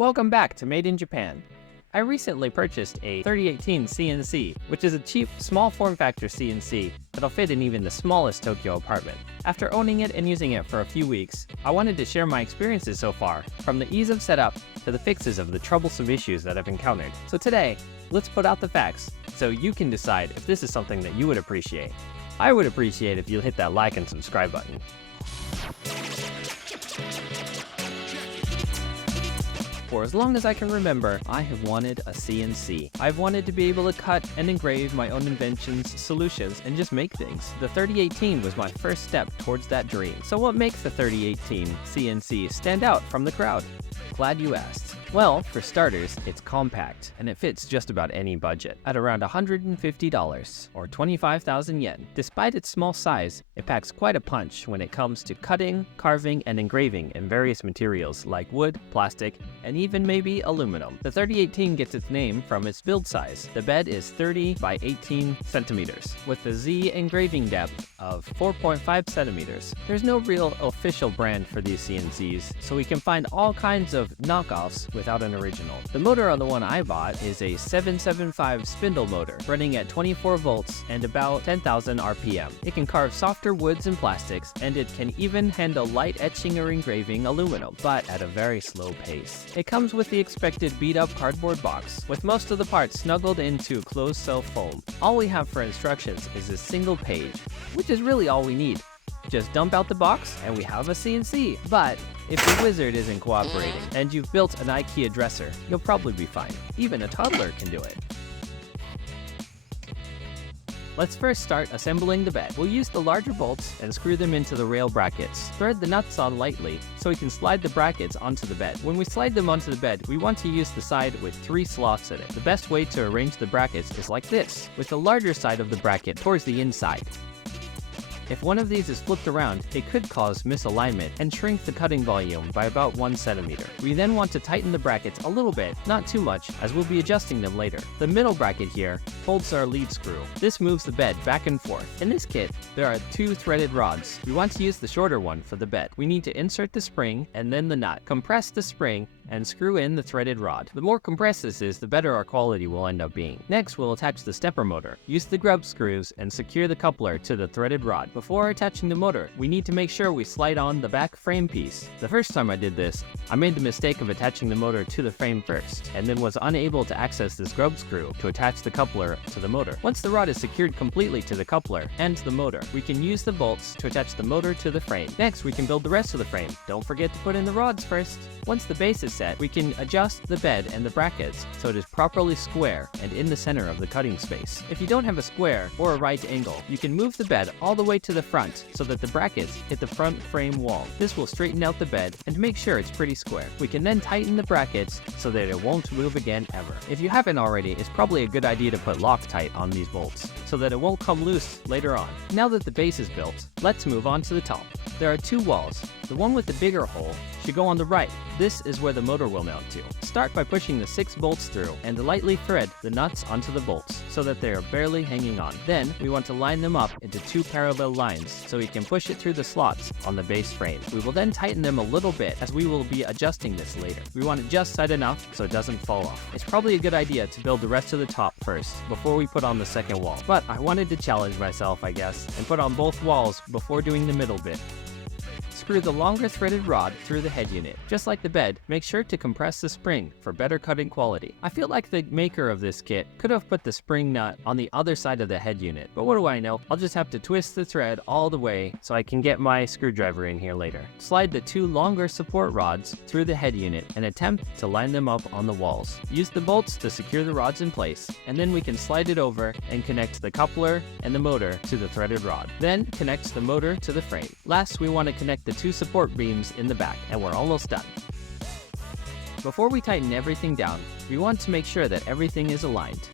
Welcome back to Made in Japan. I recently purchased a 3018 CNC, which is a cheap, small form factor CNC that'll fit in even the smallest Tokyo apartment. After owning it and using it for a few weeks, I wanted to share my experiences so far, from the ease of setup to the fixes of the troublesome issues that I've encountered. So today, let's put out the facts so you can decide if this is something that you would appreciate. I would appreciate if you hit that like and subscribe button. For as long as I can remember, I have wanted a CNC. I've wanted to be able to cut and engrave my own inventions, solutions, and just make things. The 3018 was my first step towards that dream. So what makes the 3018 CNC stand out from the crowd? Glad you asked. Well, for starters, it's compact, and it fits just about any budget, at around $150, or 25,000 yen. Despite its small size, it packs quite a punch when it comes to cutting, carving, and engraving in various materials like wood, plastic, and even maybe aluminum. The 3018 gets its name from its build size. The bed is 30 by 18 centimeters, with the Z engraving depth of 4.5 centimeters. There's no real official brand for these CNCs, so we can find all kinds of knockoffs without an original. The motor on the one I bought is a 775 spindle motor, running at 24 volts and about 10,000 RPM. It can carve softer woods and plastics, and it can even handle light etching or engraving aluminum, but at a very slow pace. It comes with the expected beat-up cardboard box, with most of the parts snuggled into closed-cell foam. All we have for instructions is a single page, which is really all we need. Just dump out the box and we have a CNC. But if the wizard isn't cooperating and you've built an IKEA dresser, you'll probably be fine. Even a toddler can do it. Let's first start assembling the bed. We'll use the larger bolts and screw them into the rail brackets. Thread the nuts on lightly so we can slide the brackets onto the bed. When we slide them onto the bed, we want to use the side with 3 slots in it. The best way to arrange the brackets is like this, with the larger side of the bracket towards the inside. If one of these is flipped around, it could cause misalignment and shrink the cutting volume by about 1 centimeter. We then want to tighten the brackets a little bit, not too much, as we'll be adjusting them later. The middle bracket here holds our lead screw. This moves the bed back and forth. In this kit, there are 2 threaded rods. We want to use the shorter one for the bed. We need to insert the spring and then the nut, compress the spring, and screw in the threaded rod. The more compressed this is, the better our quality will end up being. Next, we'll attach the stepper motor. Use the grub screws and secure the coupler to the threaded rod. Before attaching the motor, we need to make sure we slide on the back frame piece. The first time I did this, I made the mistake of attaching the motor to the frame first, and then was unable to access this grub screw to attach the coupler to the motor. Once the rod is secured completely to the coupler and the motor, we can use the bolts to attach the motor to the frame. Next, we can build the rest of the frame. Don't forget to put in the rods first. Once the base is set, we can adjust the bed and the brackets so it is properly square and in the center of the cutting space. If you don't have a square or a right angle, you can move the bed all the way to the front so that the brackets hit the front frame wall. This will straighten out the bed and make sure it's pretty square. We can then tighten the brackets so that it won't move again ever. If you haven't already, it's probably a good idea to put Loctite on these bolts so that it won't come loose later on. Now that the base is built, let's move on to the top. There are 2 walls. The one with the bigger hole should go on the right. This is where the motor will mount to. Start by pushing the 6 bolts through and lightly thread the nuts onto the bolts so that they are barely hanging on. Then we want to line them up into 2 parallel lines so we can push it through the slots on the base frame. We will then tighten them a little bit as we will be adjusting this later. We want it just tight enough so it doesn't fall off. It's probably a good idea to build the rest of the top first before we put on the second wall. But I wanted to challenge myself, I guess, and put on both walls before doing the middle bit. Screw the longer threaded rod through the head unit. Just like the bed, make sure to compress the spring for better cutting quality. I feel like the maker of this kit could have put the spring nut on the other side of the head unit, but what do I know? I'll just have to twist the thread all the way so I can get my screwdriver in here later. Slide the 2 longer support rods through the head unit and attempt to line them up on the walls. Use the bolts to secure the rods in place, and then we can slide it over and connect the coupler and the motor to the threaded rod. Then connect the motor to the frame. Last, we want to connect the 2 support beams in the back, and we're almost done. Before we tighten everything down, we want to make sure that everything is aligned.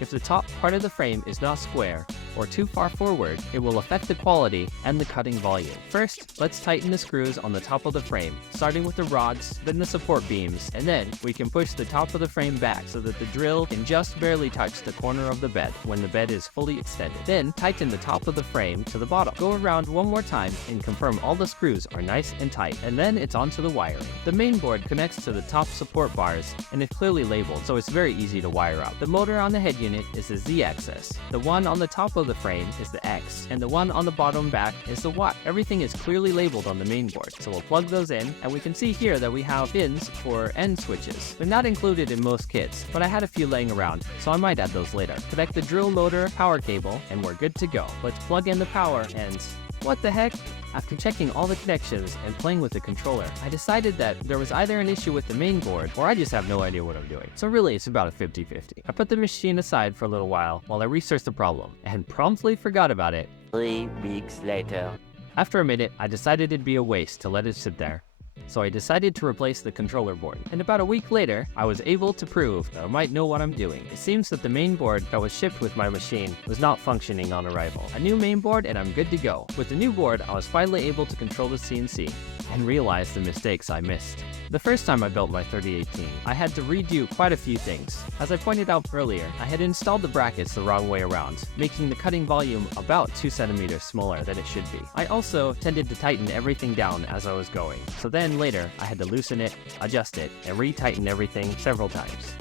If the top part of the frame is not square, or too far forward, it will affect the quality and the cutting volume. First, let's tighten the screws on the top of the frame, starting with the rods, then the support beams, and then we can push the top of the frame back so that the drill can just barely touch the corner of the bed when the bed is fully extended. Then, tighten the top of the frame to the bottom. Go around one more time and confirm all the screws are nice and tight, and then it's onto the wiring. The main board connects to the top support bars and is clearly labeled, so it's very easy to wire up. The motor on the head unit is the Z-axis, the one on the top of the frame is the X, and the one on the bottom back is the Y. Everything is clearly labeled on the main board, so we'll plug those in, and we can see here that we have pins for end switches. They're not included in most kits, but I had a few laying around, so I might add those later. Connect the drill motor power cable, and we're good to go. Let's plug in the power, and what the heck? After checking all the connections and playing with the controller, I decided that there was either an issue with the main board or I just have no idea what I'm doing. So really, it's about a 50-50. I put the machine aside for a little while I researched the problem and promptly forgot about it. 3 weeks later. After a minute, I decided it'd be a waste to let it sit there. So I decided to replace the controller board. And about a week later, I was able to prove that I might know what I'm doing. It seems that the main board that was shipped with my machine was not functioning on arrival. A new main board and I'm good to go. With the new board, I was finally able to control the CNC and realize the mistakes I missed. The first time I built my 3018, I had to redo quite a few things. As I pointed out earlier, I had installed the brackets the wrong way around, making the cutting volume about 2 centimeters smaller than it should be. I also tended to tighten everything down as I was going, so then later I had to loosen it, adjust it, and re-tighten everything several times.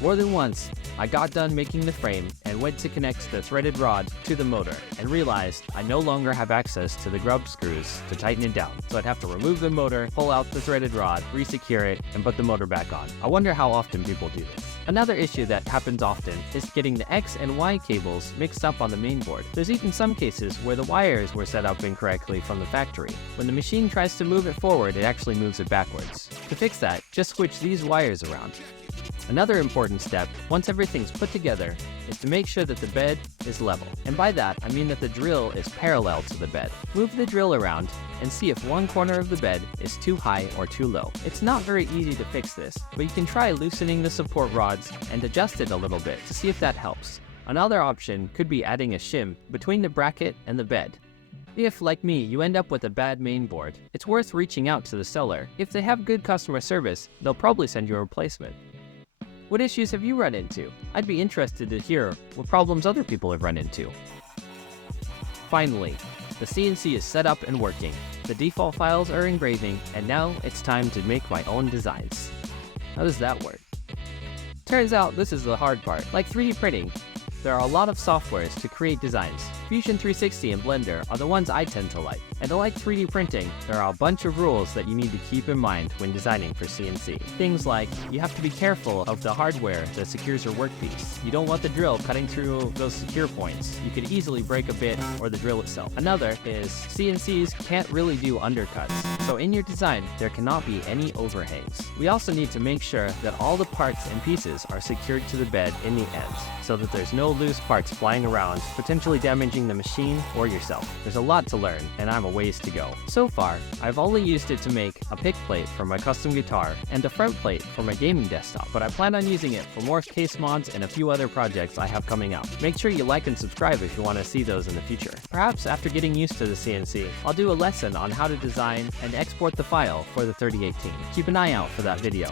More than once, I got done making the frame and went to connect the threaded rod to the motor and realized I no longer have access to the grub screws to tighten it down. So I'd have to remove the motor, pull out the threaded rod, re-secure it, and put the motor back on. I wonder how often people do this. Another issue that happens often is getting the X and Y cables mixed up on the main board. There's even some cases where the wires were set up incorrectly from the factory. When the machine tries to move it forward, it actually moves it backwards. To fix that, just switch these wires around. Another important step, once everything's put together, is to make sure that the bed is level. And by that, I mean that the drill is parallel to the bed. Move the drill around and see if one corner of the bed is too high or too low. It's not very easy to fix this, but you can try loosening the support rods and adjust it a little bit to see if that helps. Another option could be adding a shim between the bracket and the bed. If, like me, you end up with a bad main board, it's worth reaching out to the seller. If they have good customer service, they'll probably send you a replacement. What issues have you run into? I'd be interested to hear what problems other people have run into. Finally, the CNC is set up and working. The default files are engraving, and now it's time to make my own designs. How does that work? Turns out this is the hard part. Like 3D printing, there are a lot of softwares to create designs. Fusion 360 and Blender are the ones I tend to like. And like 3D printing, there are a bunch of rules that you need to keep in mind when designing for CNC. Things like, you have to be careful of the hardware that secures your workpiece. You don't want the drill cutting through those secure points. You could easily break a bit or the drill itself. Another is, CNCs can't really do undercuts. So in your design, there cannot be any overhangs. We also need to make sure that all the parts and pieces are secured to the bed in the ends, so that there's no loose parts flying around, potentially damaging the machine or yourself. There's a lot to learn, and I'm a ways to go. So far, I've only used it to make a pick plate for my custom guitar and a front plate for my gaming desktop, but I plan on using it for more case mods and a few other projects I have coming out. Make sure you like and subscribe if you want to see those in the future. Perhaps after getting used to the CNC, I'll do a lesson on how to design and export the file for the 3018. Keep an eye out for that video.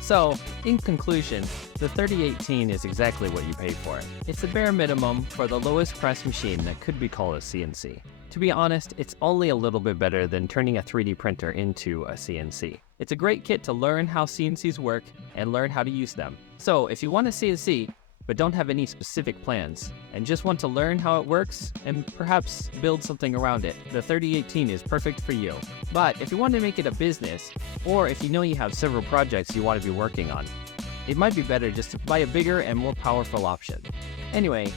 So, in conclusion, the 3018 is exactly what you pay for it. It's the bare minimum for the lowest price machine that could be called a CNC. To be honest, it's only a little bit better than turning a 3D printer into a CNC. It's a great kit to learn how CNCs work and learn how to use them. So, if you want a CNC, but don't have any specific plans, and just want to learn how it works and perhaps build something around it, the 3018 is perfect for you. But if you want to make it a business, or if you know you have several projects you want to be working on, it might be better just to buy a bigger and more powerful option. Anyway,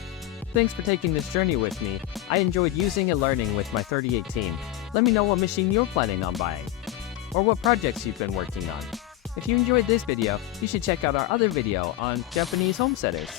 thanks for taking this journey with me. I enjoyed using and learning with my 3018. Let me know what machine you're planning on buying, or what projects you've been working on. If you enjoyed this video, you should check out our other video on Japanese home setters.